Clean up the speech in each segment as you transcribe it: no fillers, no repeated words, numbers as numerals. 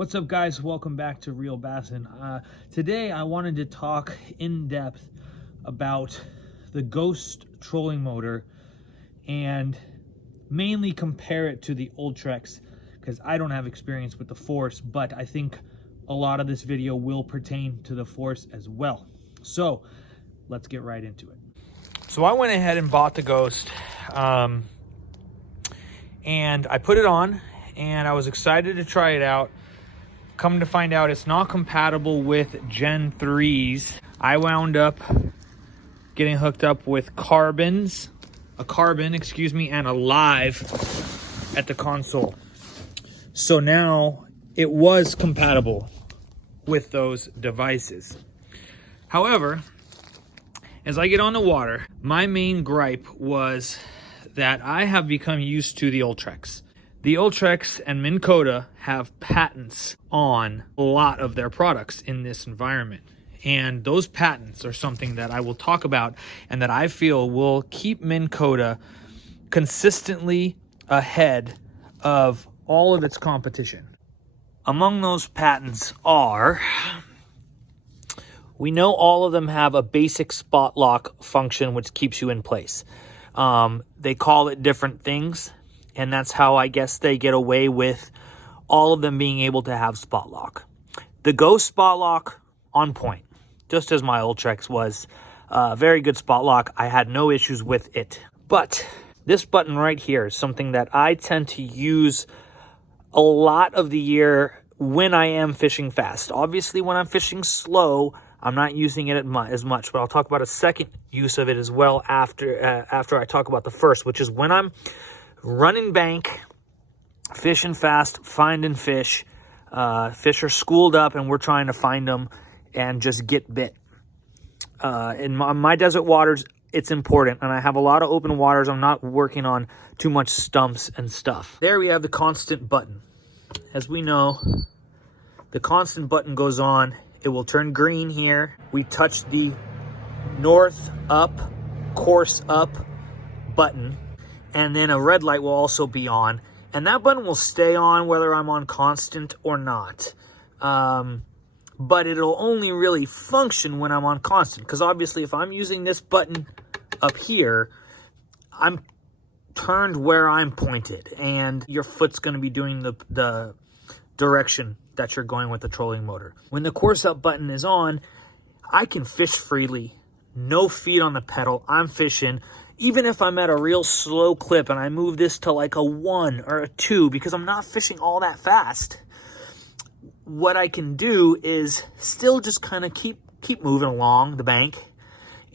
What's up, guys? Welcome back to Real Bassin. Today I wanted to talk in depth about the Ghost trolling motor and mainly compare it to the Ultrex, because I don't have experience with the Force, but I think a lot of this video will pertain to the Force as well. So let's get right into it. So I went ahead and bought the Ghost and I put it on and I was excited to try it out. Come to find out, it's not compatible with Gen 3s. I wound up getting hooked up with a carbon, and a live at the console. So now it was compatible with those devices. However, as I get on the water, my main gripe was that I have become used to the Ultrex. The Ultrex and Minn Kota have patents on a lot of their products in this environment. And those patents are something that I will talk about and that I feel will keep Minn Kota consistently ahead of all of its competition. Among those patents are, we know all of them have a basic spot lock function which keeps you in place. They call it different things. And that's how I guess they get away with all of them being able to have spot lock. The Ghost spot lock, on point, just as my Ultrex was. Very good spot lock. I had no issues with it. But this button right here is something that I tend to use a lot of the year when I am fishing fast. Obviously, when I'm fishing slow, I'm not using it as much. But I'll talk about a second use of it as well after I talk about the first, which is when I'm running bank, fishing fast, finding fish. Fish are schooled up and we're trying to find them and just get bit. In my desert waters, it's important. And I have a lot of open waters. I'm not working on too much stumps and stuff. There we have the constant button. As we know, the constant button goes on. It will turn green here. We touch the north up, course up button. And then a red light will also be on. And that button will stay on whether I'm on constant or not. But it'll only really function when I'm on constant. Because obviously if I'm using this button up here, I'm turned where I'm pointed. And your foot's going to be doing the direction that you're going with the trolling motor. When the course up button is on, I can fish freely. No feet on the pedal. I'm fishing. Even if I'm at a real slow clip and I move this to like a 1 or a 2 because I'm not fishing all that fast, what I can do is still just kind of keep moving along the bank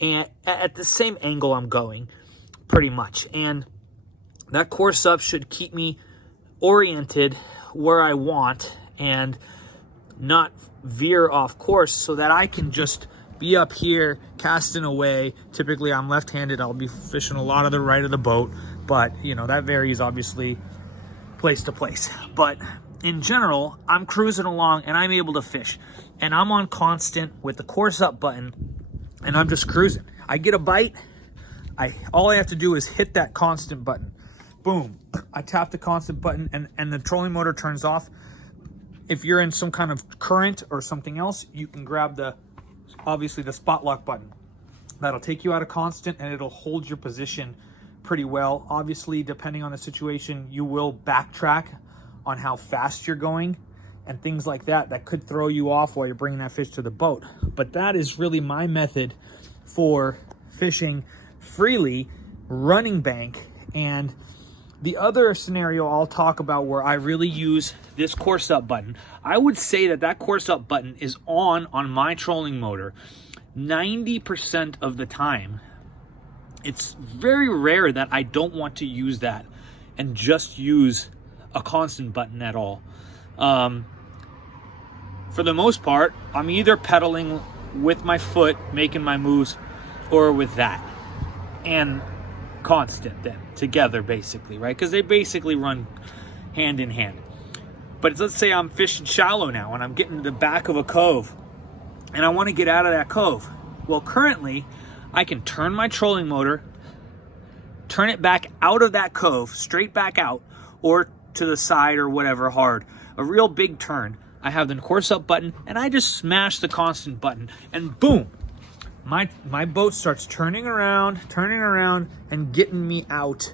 and at the same angle I'm going pretty much. And that course up should keep me oriented where I want and not veer off course so that I can just be up here casting away. Typically I'm left-handed. I'll be fishing a lot of the right of the boat, but you know, that varies obviously place to place. But in general, I'm cruising along and I'm able to fish and I'm on constant with the course up button and I'm just cruising. I get a bite. All I have to do is hit that constant button. Boom. I tap the constant button and the trolling motor turns off. If you're in some kind of current or something else, you can grab obviously the spot lock button. That'll take you out of constant and it'll hold your position pretty well. Obviously, depending on the situation, you will backtrack on how fast you're going and things like that could throw you off while you're bringing that fish to the boat. But that is really my method for fishing freely, running bank. And the other scenario I'll talk about where I really use this course up button, I would say that course up button is on my trolling motor 90% of the time. It's very rare that I don't want to use that and just use a constant button at all. For the most part, I'm either pedaling with my foot, making my moves, or with that. And constant then, together basically, right? Because they basically run hand in hand. But let's say I'm fishing shallow now and I'm getting to the back of a cove and I want to get out of that cove. Well, currently I can turn my trolling motor, turn it back out of that cove, straight back out, or to the side or whatever hard. A real big turn. I have the course up button, and I just smash the constant button, and boom, my boat starts turning around, and getting me out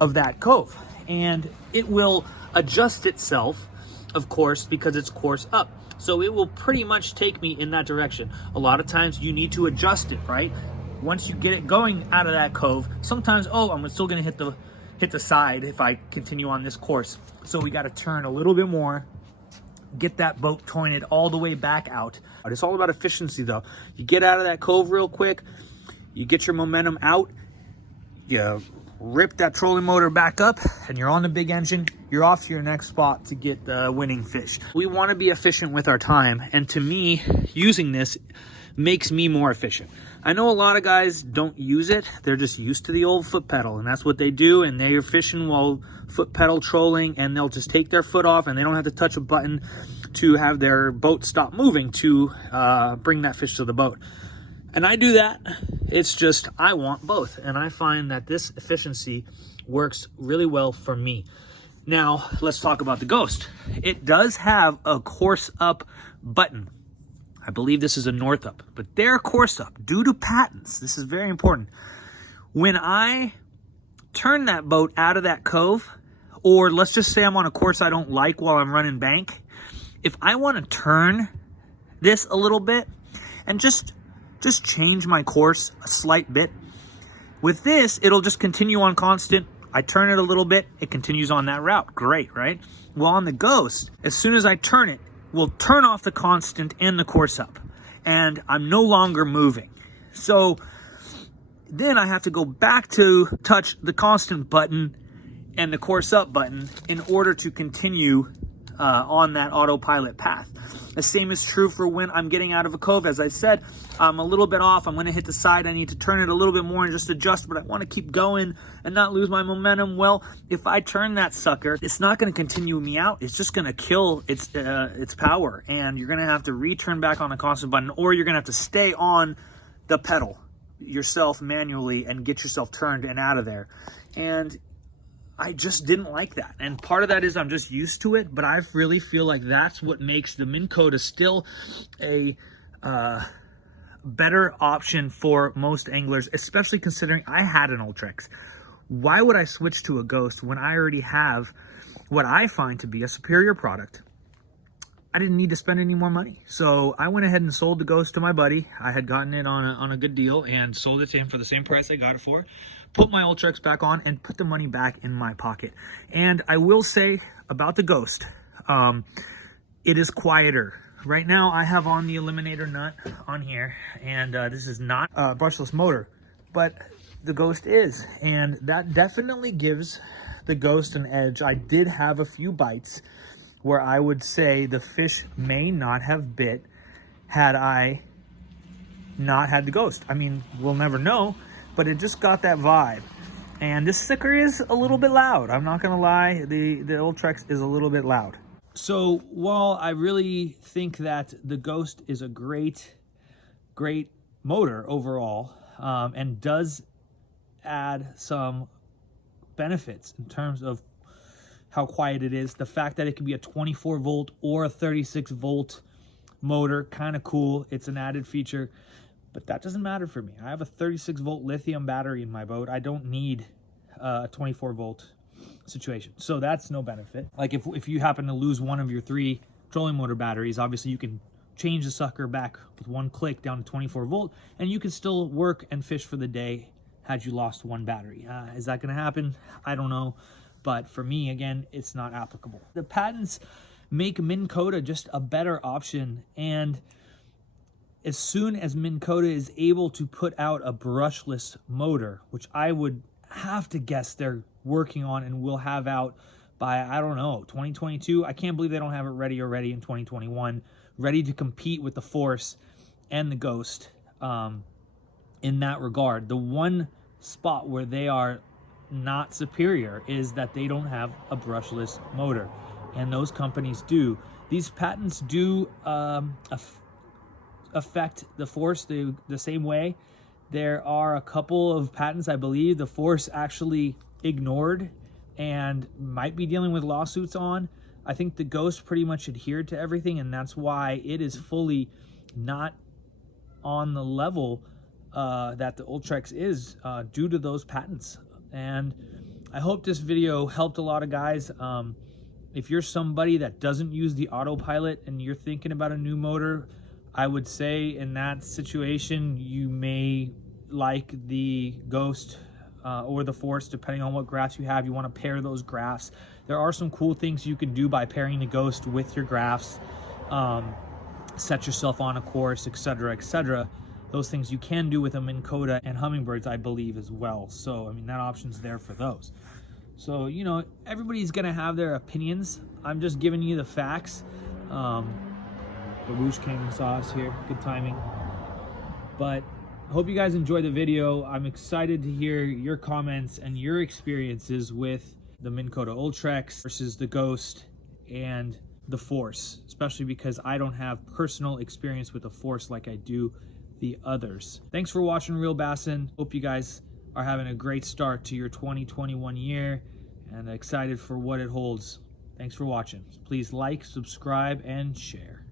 of that cove. And it will adjust itself, of course, because it's course up. So it will pretty much take me in that direction. A lot of times you need to adjust it, right? Once you get it going out of that cove, sometimes, oh, I'm still gonna hit the side if I continue on this course. So we gotta turn a little bit more, get that boat pointed all the way back out. It's all about efficiency though. You get out of that cove real quick, you get your momentum out, you rip that trolling motor back up, and you're on the big engine. You're off to your next spot to get the winning fish. We want to be efficient with our time, and to me, using this makes me more efficient. I know a lot of guys don't use it. They're just used to the old foot pedal, and that's what they do, and they're fishing while foot pedal trolling, and they'll just take their foot off, and they don't have to touch a button to have their boat stop moving to bring that fish to the boat. And I do that. It's just, I want both. And I find that this efficiency works really well for me. Now, let's talk about the Ghost. It does have a course up button. I believe this is a north up, but their course up, due to patents, this is very important. When I turn that boat out of that cove, or let's just say I'm on a course I don't like while I'm running bank, if I want to turn this a little bit and just change my course a slight bit, with this, it'll just continue on constant. I turn it a little bit, it continues on that route. Great, right? Well, on the Ghost, as soon as I turn it, we'll turn off the constant and the course up, and I'm no longer moving. So then I have to go back to touch the constant button and the course up button in order to continue on that autopilot path. The same is true for when I'm getting out of a cove. As I said, I'm a little bit off. I'm going to hit the side. I need to turn it a little bit more and just adjust, but I want to keep going and not lose my momentum. Well, if I turn that sucker, it's not going to continue me out. It's just going to kill its power, and you're going to have to return back on the constant button, or you're going to have to stay on the pedal yourself manually and get yourself turned and out of there. And I just didn't like that. And part of that is I'm just used to it, but I really feel like that's what makes the Minn Kota still a better option for most anglers, especially considering I had an Ultrex. Why would I switch to a Ghost when I already have what I find to be a superior product? I didn't need to spend any more money. So I went ahead and sold the Ghost to my buddy. I had gotten it on a good deal and sold it to him for the same price I got it for. Put my Ultrex back on and put the money back in my pocket. And I will say about the Ghost, it is quieter. Right now I have on the eliminator nut on here, and this is not a brushless motor, but the Ghost is. And that definitely gives the Ghost an edge. I did have a few bites where I would say the fish may not have bit had I not had the Ghost. I mean, we'll never know, but it just got that vibe. And this sucker is a little bit loud. I'm not gonna lie, the Ultrex is a little bit loud. So while I really think that the Ghost is a great motor overall, and does add some benefits in terms of how quiet it is, the fact that it can be a 24 volt or a 36 volt motor, kind of cool. It's an added feature. But that doesn't matter for me. I have a 36 volt lithium battery in my boat. I don't need a 24 volt situation. So that's no benefit. Like if you happen to lose one of your 3 trolling motor batteries, obviously you can change the sucker back with one click down to 24 volt, and you can still work and fish for the day had you lost one battery. Is that gonna happen? I don't know. But for me, again, it's not applicable. The patents make Minn Kota just a better option, and as soon as Minn Kota is able to put out a brushless motor, which I would have to guess they're working on and will have out by, I don't know, 2022. I can't believe they don't have it ready already in 2021, ready to compete with the Force and the Ghost in that regard. The one spot where they are not superior is that they don't have a brushless motor, and those companies do. These patents do affect the Force the same way. There are a couple of patents I believe the Force actually ignored and might be dealing with lawsuits on. I think the Ghost pretty much adhered to everything, and that's why it is fully not on the level that the Ultrex is due to those patents. And I hope this video helped a lot of guys. If you're somebody that doesn't use the autopilot and you're thinking about a new motor, I would say in that situation you may like the Ghost or the Force, depending on what graphs you have. You want to pair those graphs. There are some cool things you can do by pairing the Ghost with your graphs. Set yourself on a course, etc., etc. Those things you can do with a Minn Kota and Hummingbirds, I believe, as well. So, I mean, that option's there for those. So, you know, everybody's going to have their opinions. I'm just giving you the facts. The Whoosh came and saw us here. Good timing. But I hope you guys enjoyed the video. I'm excited to hear your comments and your experiences with the Minn Kota Ultrex versus the Ghost and the Force, especially because I don't have personal experience with the Force like I do the others. Thanks for watching Real Bassin. Hope you guys are having a great start to your 2021 year and excited for what it holds. Thanks for watching. Please like, subscribe, and share.